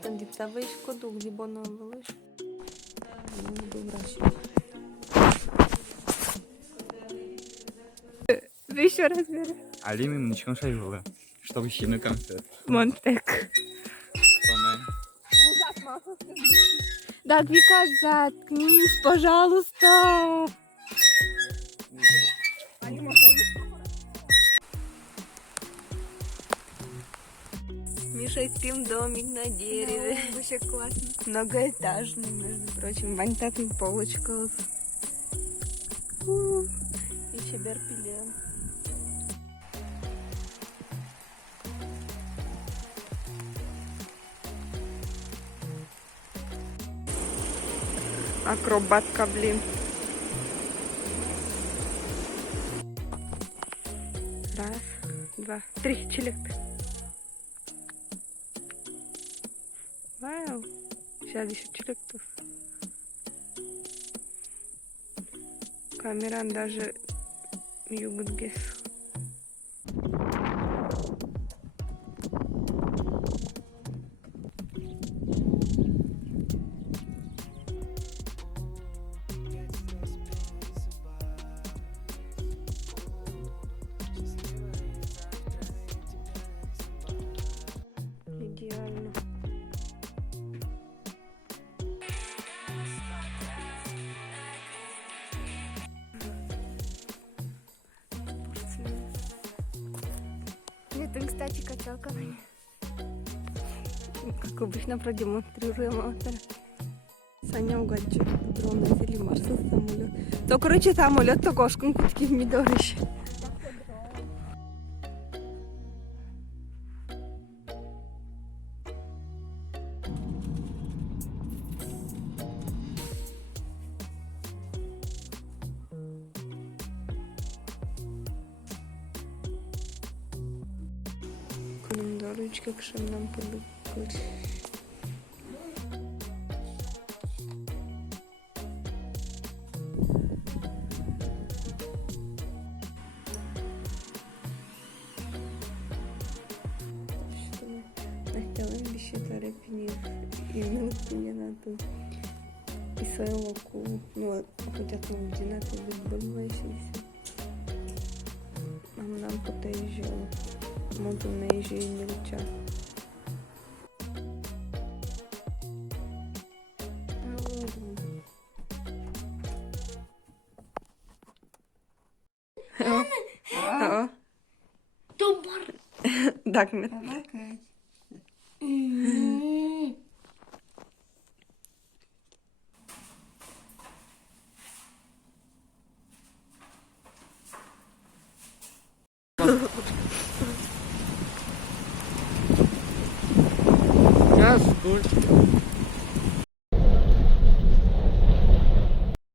Ten dictava școdul, libonul, vălăș. Nu dobraș. Вы еще раз беру. Алина ничего шайвала, чтобы сильный концерт. Монтек. Да, Вика, заткнись, пожалуйста. Миша, спим домик на дереве. Да, вообще классно. Многоэтажный, между прочим. Вань, так и полочка. Еще берпилем. Акробатка, блин. Раз, два, три, челик. Вау. Сейчас еще челик. Камеран даже югдгес. Идеально. Это, кстати, качалка. Как обычно продемонстрируем автор. Саня угадчик. Дрон взяли Марса самолет. То, короче, самолет, то кошкам кутки в мидорище. Ручка к нам подыграть. Настялым бешетаре пенис и не надо и своего ку, ну хотя там дина ты выдумываешься. Нам потаежил. Можно на ежедневный час. Тумбар. Так, нет.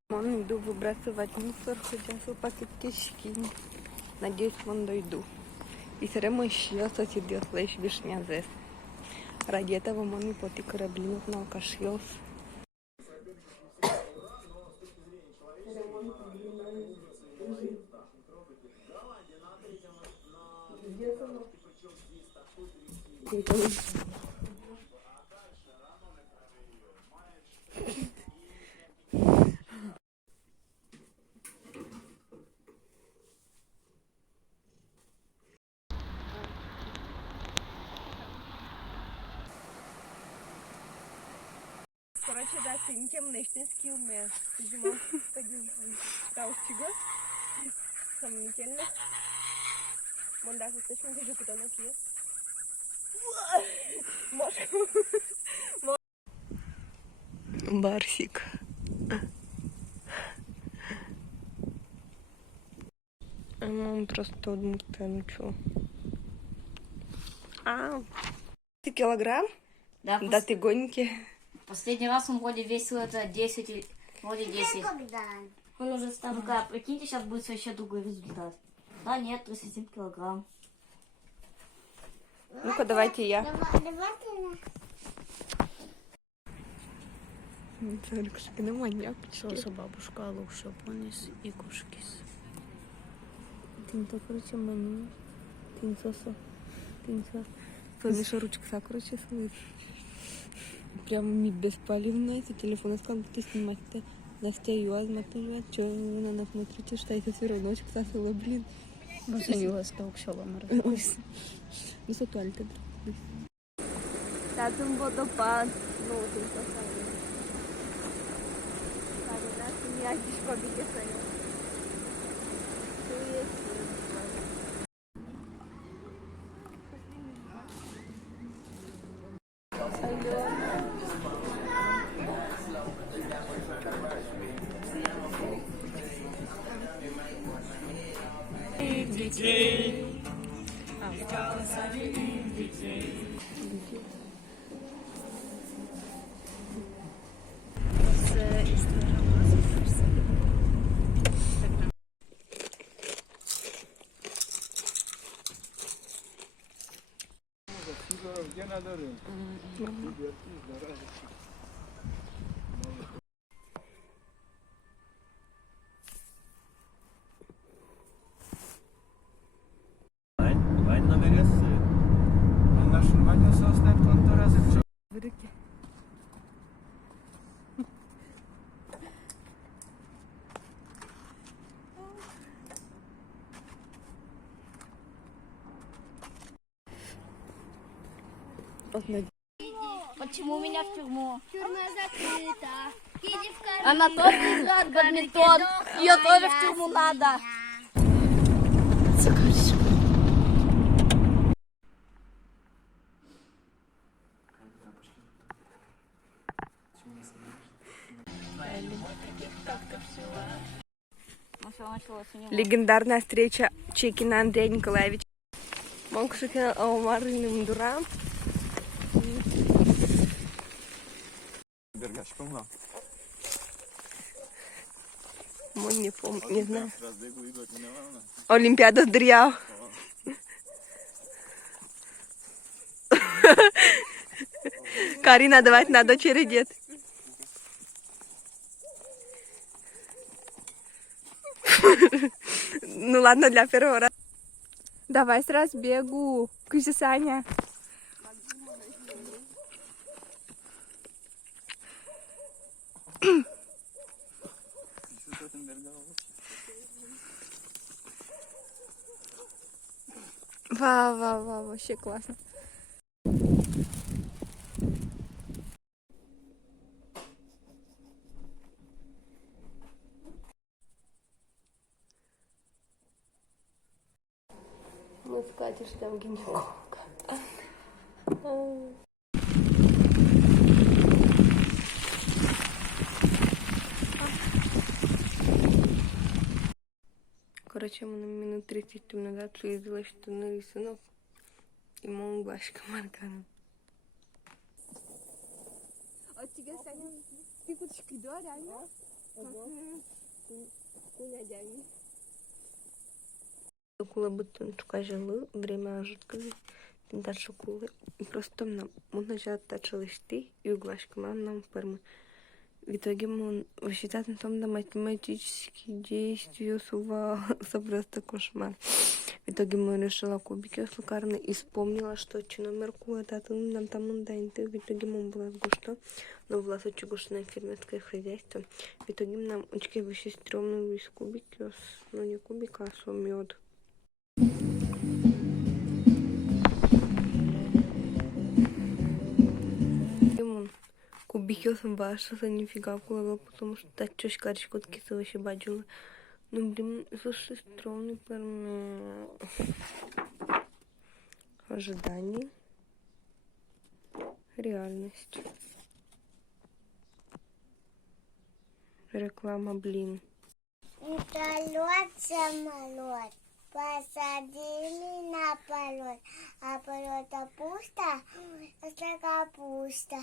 Вон иду выбрасывать мусор, хотя пакетки скину. Надеюсь, вон дойду. И сремо еще соседи слышь вишнязес. Ради этого маме поти кораблинов на кашьёс. Короче, да, ты темный, что скилме. Ты зимой ходил, таушчига. Сомнительно. Вон даже точно вижу, куда на кие. Барсик. Он просто одмутанчу. Ты килограмм? Да, Да ты гоньки. Последний раз он вроде весил это 10 или вроде 10. Когда? Он уже стал такая, прикиньте, сейчас будет вообще другой результат. Да нет, 37 килограмм. Ну-ка, давайте я. Давай. Царик, на маньяк. Что бабушка лучше понес и кушкис. Тинто, короче, мани. Тинто. Поміша ручку, короче, свою. прям беспалевно, это телефон искал, будто снимать-то. Настя Юазма тоже, что вы на нас смотрите, что это все равно, что было, блин. Босонюга стовкшала Ну, со туалета, блин. Татум водопад. Ну, тут поставили. Tady nás nějaký škobíky se jo. Tu je Вань на neresi? Anlaşılmacı sosnet kontrol edecek. Вырыки. Почему меня в тюрьму? Тюрьма закрыта. Иди в карман. Она тоже играет в бадминтон. Ее тоже в тюрьму надо. Легендарная встреча Чекина Андрея Николаевича. Монкшикин Алмарыным Дурам. Бергашком. Мой не помню, не знаю. Олимпиада Дряв. Карина, давай на дочери дед. Ну ладно, для первого раза. Давай с разбегу. Кузя Саня. Вау, вообще классно. Мы с Катей ждем гинеколога. Короче, мы на минут 30 назад увидела, что на рисунок и мол Глашка Маркана. А тебе, Саня, ты куточки, да, реально? Куня-дями. Шокола бутончика жили, время жидкої, тінтар шоколи. І просто нам почали тачили йти, і у Глашка нам ферми. В итоге мы высчитать на том, да математические действия это просто кошмар. В итоге мы решила кубики сукарные и вспомнила, что номер это нам там дайте. В итоге мы была гушто, но была очень гушное фермерское хозяйство. В итоге нам очки вообще стрёмные из кубики, ну не кубика, а мед. Кубики баша нифига было, потому что так чашкарочку откисы вообще баджила. Ну блин, слушай, стрёмный парень. Ожидание. Реальность. Реклама, блин. Полет, самолет. Посадили на полет. А полета пусто, это капуста.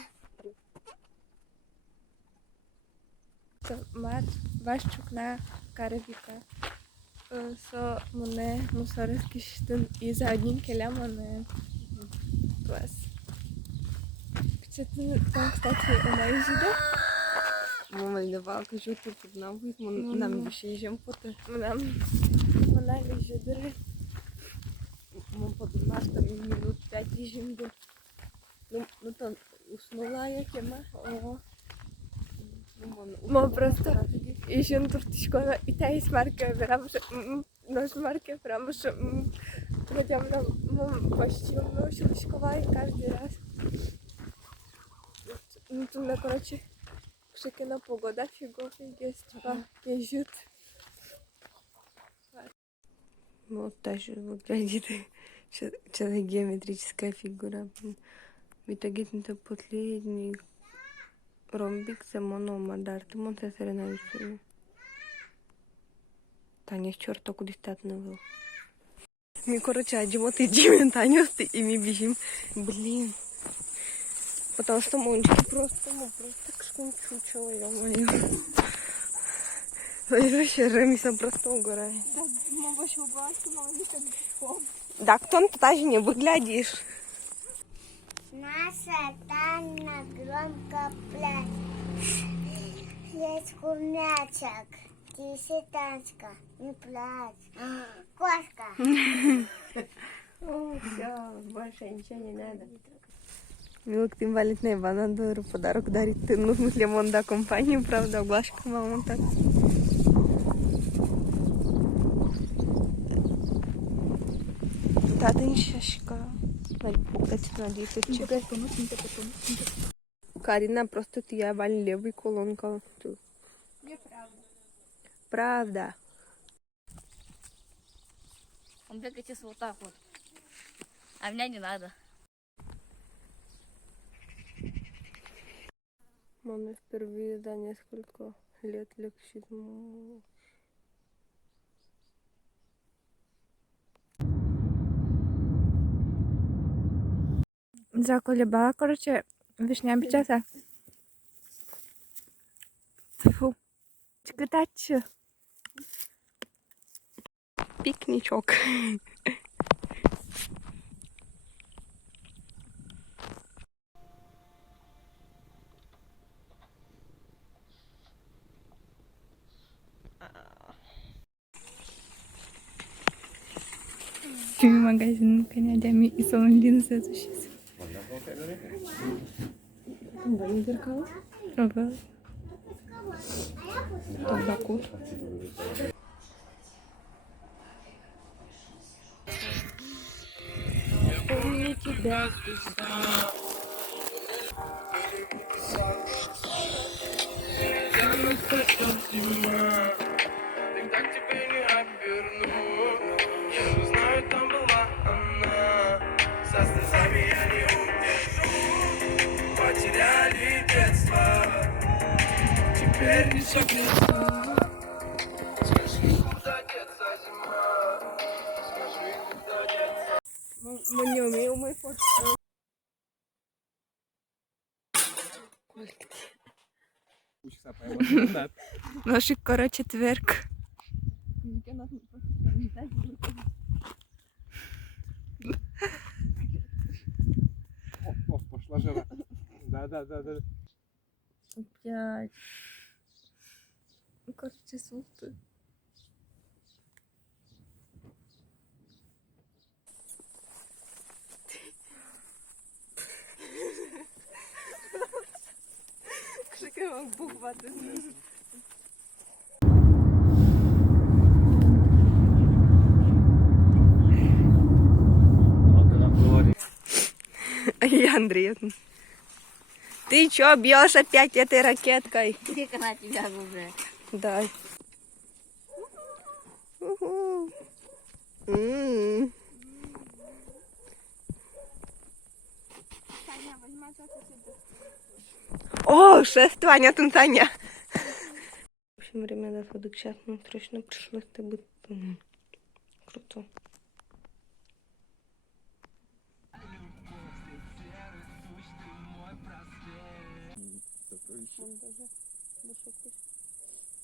Вашчукна каревіка. Со мене мусорський штин і за одним келям мене клас. Там, кстати, вона і жиде. Мама льдова, кажу, ти під нами, нам ще їжем поти. Вона лежить. Ми подумали, що там минут 5 їжем. Ну, то Уснула як я ма. Мо просто işin turtuşkona итәй смарка берам, но смарка прямо что хотя бы почти щелчковая каждый раз. Ну туда, короче, шикарная погода, фиговый есть, езжут. Вот даже выглядит человек геометрическая фигура. В итоге это последний ромбик за мономадар. Ты можешь соревноваться? Таня, черта, куда стать навел. Мы, короче, одимо ты Диме, Таня, и мы бежим. Блин. Потому что мончики просто так скучила, ё-моё. Вообще, Ремиса просто угорает. Да, кто-то даже не выглядишь. Наша Таня громко плачет. Есть мячик. Тише, Танечка, не плачь. Кошка. Все, больше ничего не надо. Милок, тем валентный банан подарок дарит. Ты, ну, в смысле, Монда компанию, правда, Глашка, мама, так. Тата нищашка. Надеюсь, Карина, просто ты я валь левый колонка. Правда. Он бегает сейчас вот так вот. А меня не надо. Мама впервые за несколько лет лексизм. Заколебала, короче, вишня печаса. Фу. Чекатачу. Пикничок. Магазин конями и салон линзы защищается. Там зеркало? Ага. Табаку. Помни тебя, Тогда к тебе не оберну. Я же знаю, там была она. Со слезами я не удержу. Потеряли детство. Теперь не все близко. Скажи, куда деться зима? Скажи, куда деться. Мы не умеем мой фото. Наш, короче, тверк. О, пошла жара. Да. Опять. Ну, короче, супер. Кшикай, буква, ты знаешь. Я Андрей. Ты чё бьешь опять этой ракеткой? Где она тебя уже? Дай. Уху. О, шесть, Таня, тут Таня. В общем, время до отхода к сейчас нам срочно пришлось это быть круто.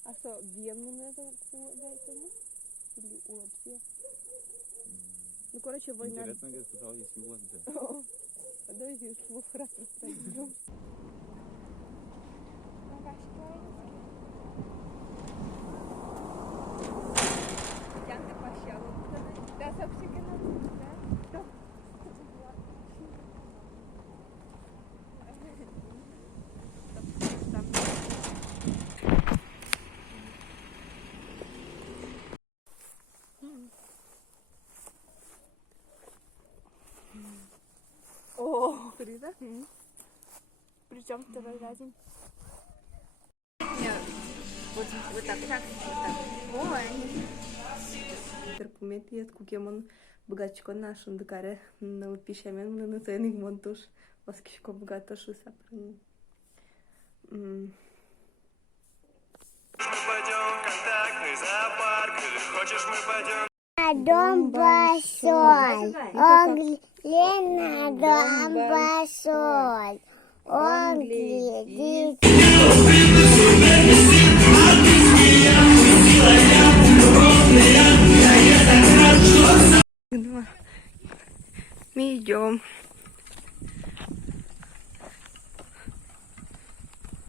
А что, Вену надо дать ему? Или у Латвии? Ну, короче, война... Интересно, я сказал, если у вас да. Подожди, слух раз расставим. Янка пощала. Да, собственно, да? Причем второй разик. Нет, вот так. Terpumet cu chemon băgaci con nașul de care nu pișemen nu te nici montuș o schiși cu băgată și să prân. Мы пойдем в контактный зоопарк, или хочешь мы пойдем? Дом большой. Он Лена, дом большой. Он глядит. Мы идем.